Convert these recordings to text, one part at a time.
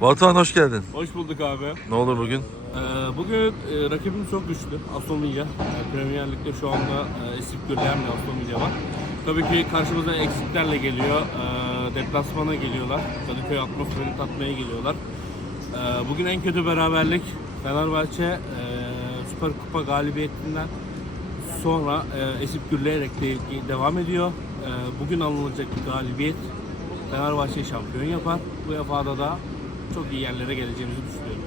Batuhan hoş geldin. Hoş bulduk abi. Ne olur bugün? Ee, bugün e, rakibimiz çok güçlü. Aston Villa. Ee, Premier Lig'de şu anda e, esip gürleyen bir Aston Villa var. Tabii ki karşımıza eksiklerle geliyor. Ee, deplasmana geliyorlar. Kadıköy atmosferini tatmaya geliyorlar. Ee, bugün en kötü beraberlik Fenerbahçe e, Süper Kupa galibiyetinden sonra e, esip gürleyerek de devam ediyor. E, bugün alınacak bir galibiyet Fenerbahçe'yi şampiyon yapar. Bu UEFA'da da çok iyi yerlere geleceğimizi düşünüyorum.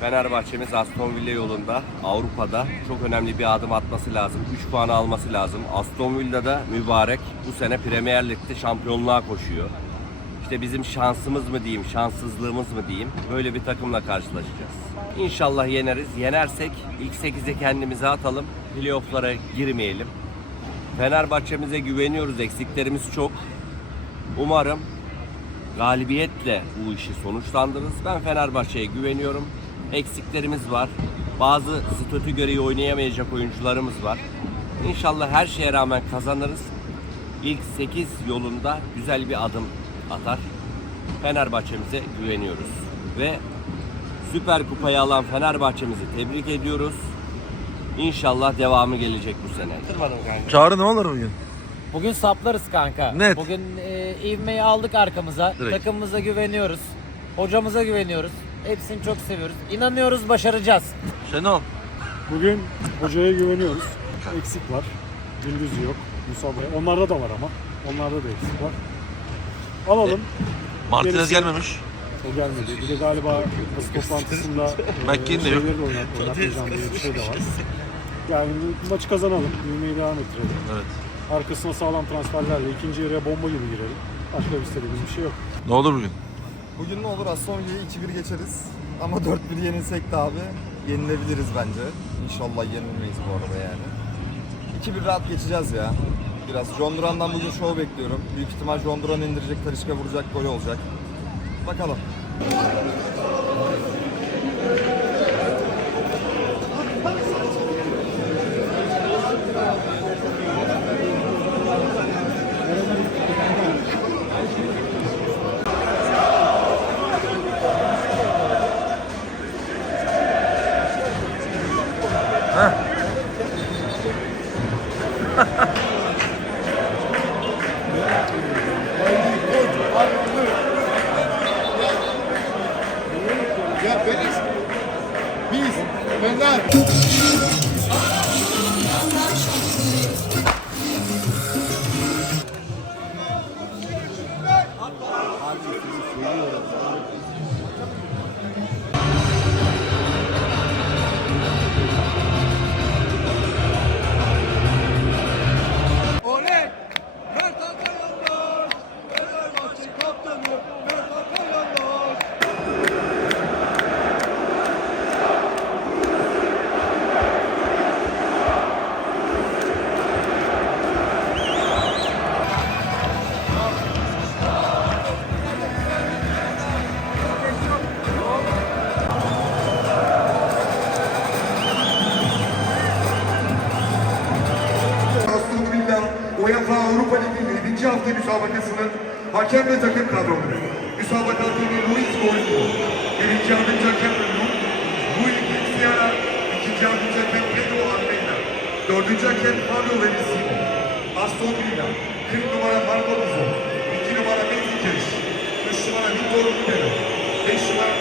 Fenerbahçe'miz Aston Villa yolunda Avrupa'da çok önemli bir adım atması lazım. 3 puanı alması lazım. Aston Villa'da mübarek bu sene Premier Lig'de şampiyonluğa koşuyor. İşte bizim şansımız mı diyeyim, şanssızlığımız mı diyeyim böyle bir takımla karşılaşacağız. İnşallah yeneriz. Yenersek ilk 8'e kendimizi atalım. Playoff'lara girmeyelim. Fenerbahçe'mize güveniyoruz. Eksiklerimiz çok. Umarım galibiyetle bu işi sonuçlandırırız. Ben Fenerbahçe'ye güveniyorum. Eksiklerimiz var. Bazı statü gereği oynayamayacak oyuncularımız var. İnşallah her şeye rağmen kazanırız. İlk 8 yolunda güzel bir adım atar. Fenerbahçe'mize güveniyoruz. Ve Süper Kupayı alan Fenerbahçe'mizi tebrik ediyoruz. İnşallah devamı gelecek bu sene. Çağrı ne olur bugün? Bugün saplarız kanka. Net. Bugün e, ivmeyi aldık arkamıza. Direkt. Takımımıza güveniyoruz. Hocamıza güveniyoruz. Hepsini çok seviyoruz. İnanıyoruz başaracağız. Şenol. Bugün hocaya güveniyoruz. Eksik var. Gündüz yok. Musa Bey. Onlarda da var ama. Onlarda da eksik var. Alalım. Martinez Gerisi- gelmemiş. O gelmedi. Bir de galiba basın toplantısında McKean de e, yok. şeyleri de oynat, oynatmayacağım diye bir şey de var. Yani maçı kazanalım. Büyümeyi devam ettirelim. Evet. Arkasına sağlam transferlerle ikinci yarıya bomba gibi girelim. Başka bir istediğimiz bir şey yok. Ne olur bugün? Bugün ne olur Aston Villa'yı 2-1 geçeriz. Ama 4-1 yenilsek de abi yenilebiliriz bence. İnşallah yenilmeyiz bu arada yani. 2-1 rahat geçeceğiz ya. Biraz John Duran'dan bugün show bekliyorum. Büyük ihtimal John Duran indirecek, Talişka vuracak, gol olacak. Bakalım. Hakem ve takım kadroları. Müsabaka hakemi Luis Boyko. Birinci yardımcı hakem Lu- Louis Cristiano. İkinci yardımcı hakem Pedro Almeida. Dördüncü hakem Fabio Verissimo. Aston Villa. 40 numara Marco Bizzo. 2 numara Metin Keriş. 3 numara Victor Rubero. 5 numara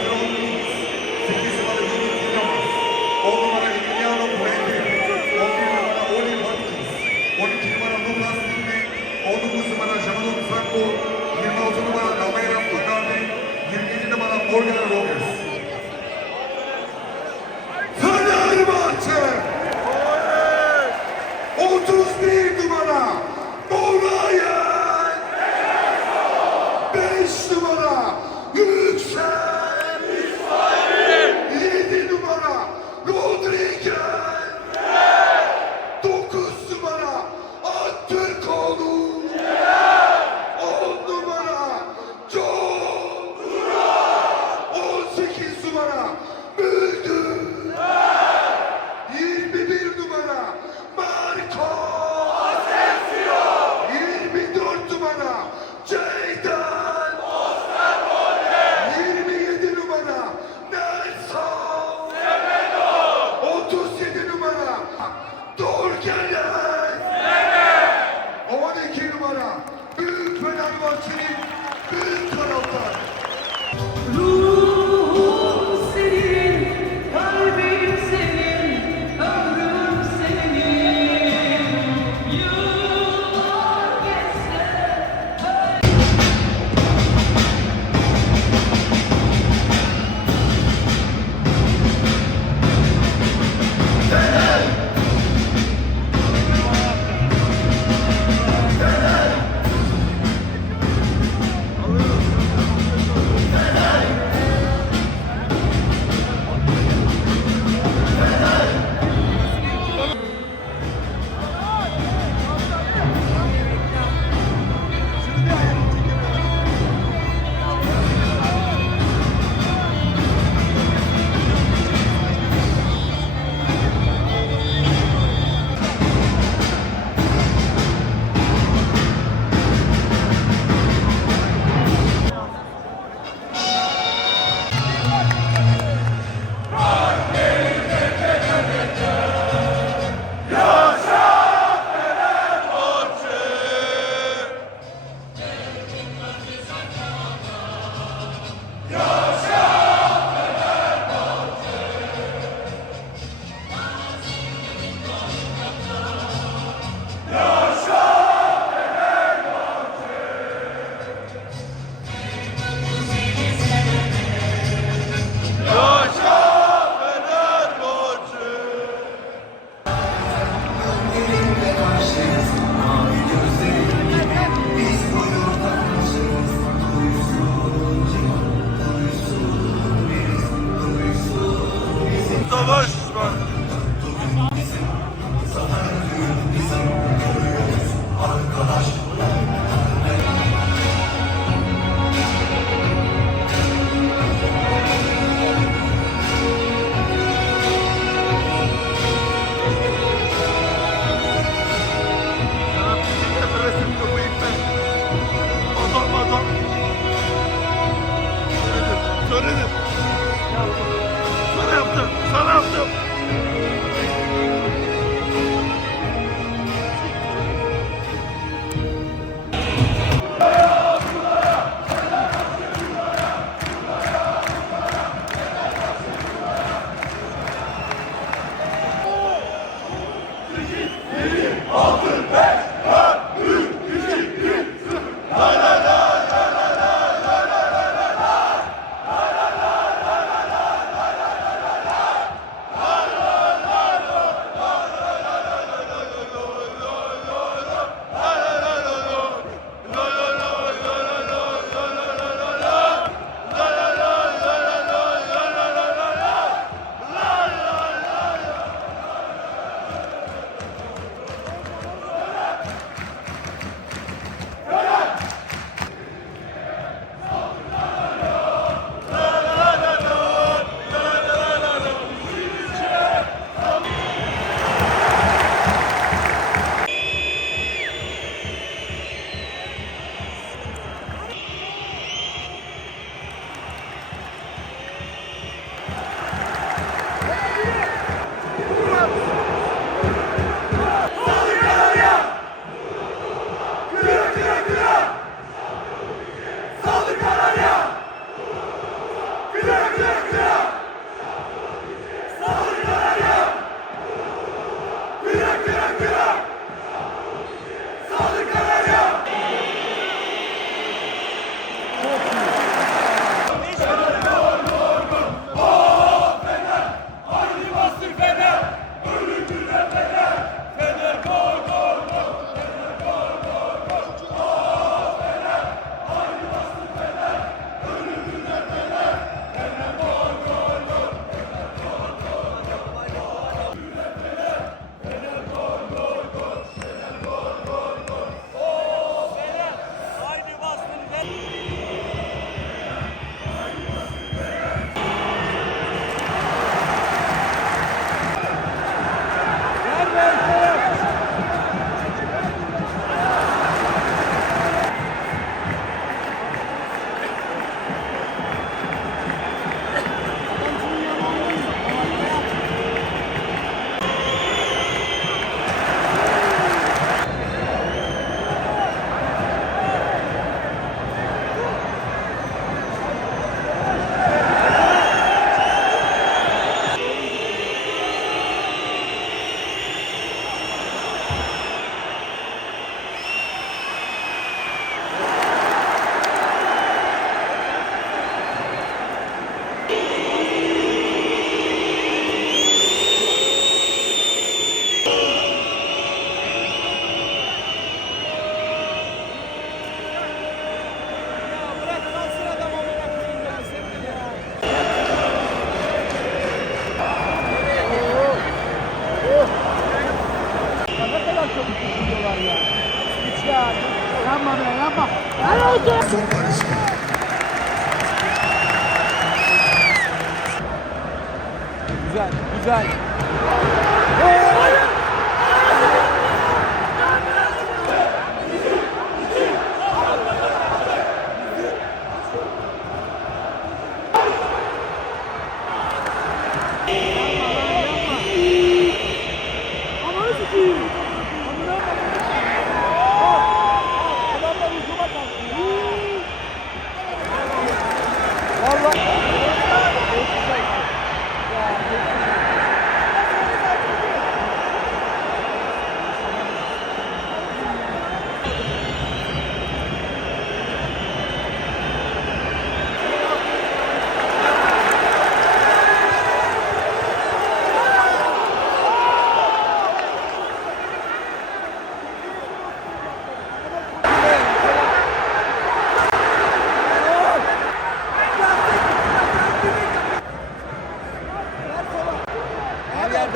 Bir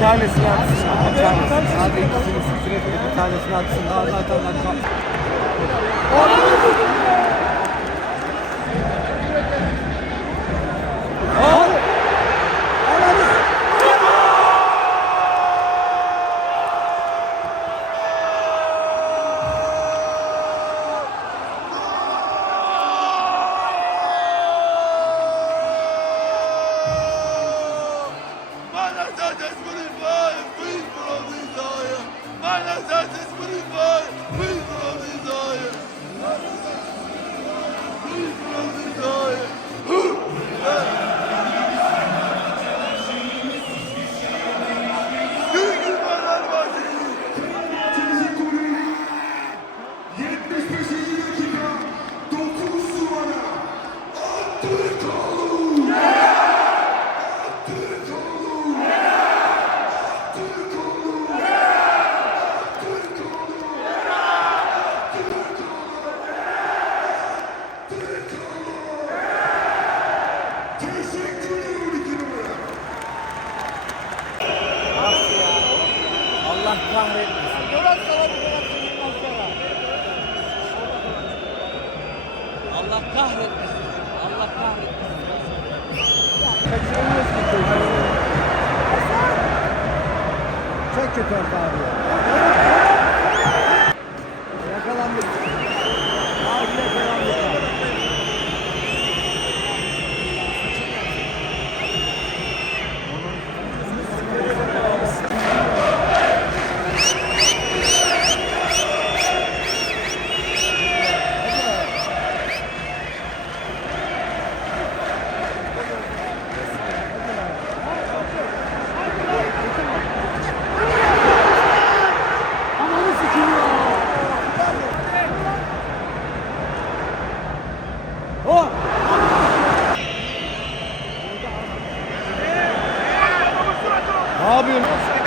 tanesini atsın. Bir tanesini. Hadi ikisini sürekli bir tanesini atsın. Daha zaten dakika. Meiner Allah kahretmesin. Allah kahretmesin. Allah kahretmesin. Çok kötü orta abi. Yakalandık. Abi yakalandık. Ne yapıyorsun?